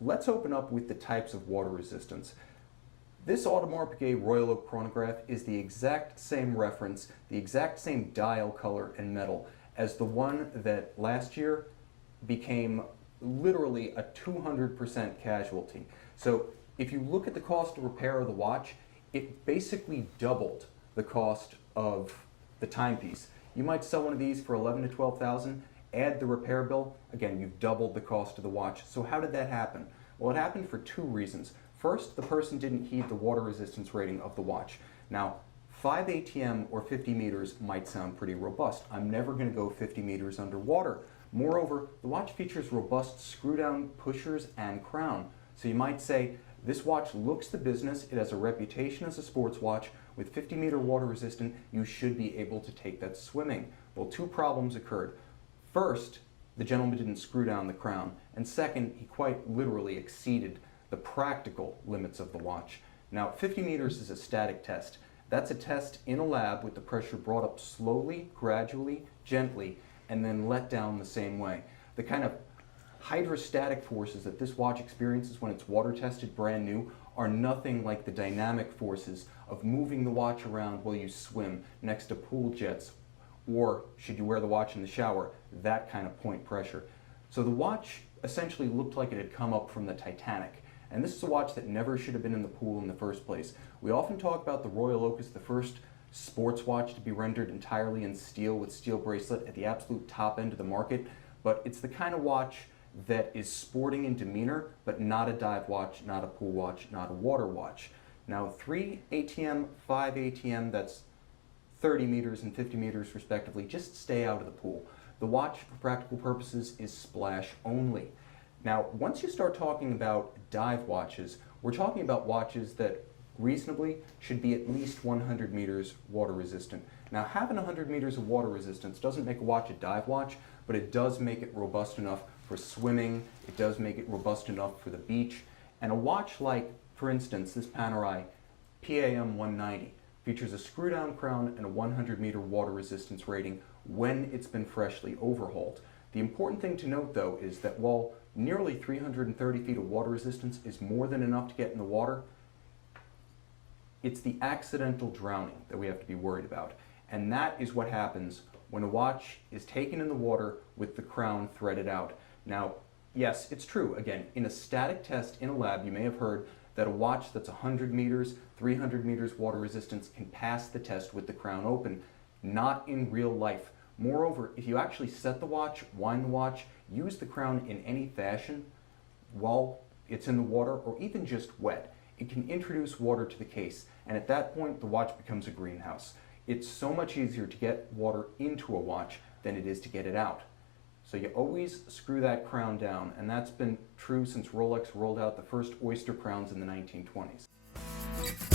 let's open up with the types of water resistance. This Audemars Piguet Royal Oak chronograph is the exact same reference, the exact same dial color and metal as the one that last year became literally a 200% casualty. So if you look at the cost of repair of the watch, it basically doubled the cost of the timepiece. You might sell one of these for 11 to 12,000, add the repair bill, again, you've doubled the cost of the watch. So how did that happen? Well, it happened for two reasons. First, the person didn't heed the water resistance rating of the watch. Now, 5 ATM or 50 meters might sound pretty robust. I'm never going to go 50 meters underwater. Moreover, the watch features robust screw-down pushers and crown. So you might say, this watch looks the business, it has a reputation as a sports watch. With 50-meter water resistant, you should be able to take that swimming. Well, two problems occurred. First, the gentleman didn't screw down the crown. And second, he quite literally exceeded the practical limits of the watch. Now, 50 meters is a static test. That's a test in a lab with the pressure brought up slowly, gradually, gently, and then let down the same way. The kind of hydrostatic forces that this watch experiences when it's water tested brand new are nothing like the dynamic forces of moving the watch around while you swim next to pool jets, or should you wear the watch in the shower, that kind of point pressure. So the watch essentially looked like it had come up from the Titanic. And this is a watch that never should have been in the pool in the first place. We often talk about the Royal Oak as the first sports watch to be rendered entirely in steel with steel bracelet at the absolute top end of the market, but it's the kind of watch that is sporting in demeanor, but not a dive watch, not a pool watch, not a water watch. Now 3 ATM, 5 ATM, that's 30 meters and 50 meters respectively, just stay out of the pool. The watch, for practical purposes, is splash only. Now, once you start talking about dive watches, we're talking about watches that reasonably should be at least 100 meters water resistant. Now, having 100 meters of water resistance doesn't make a watch a dive watch, but it does make it robust enough for swimming, it does make it robust enough for the beach, and a watch like, for instance, this Panerai PAM 190 features a screw-down crown and a 100-meter water resistance rating when it's been freshly overhauled. The important thing to note, though, is that while nearly 330 feet of water resistance is more than enough to get in the water, it's the accidental drowning that we have to be worried about. And that is what happens when a watch is taken in the water with the crown threaded out. Now, yes, it's true. Again, in a static test in a lab, you may have heard that a watch that's 100 meters, 300 meters water resistance can pass the test with the crown open. Not in real life. Moreover, if you actually set the watch, wind the watch, use the crown in any fashion while it's in the water or even just wet, it can introduce water to the case, and at that point the watch becomes a greenhouse. It's so much easier to get water into a watch than it is to get it out. So you always screw that crown down, and that's been true since Rolex rolled out the first oyster crowns in the 1920s.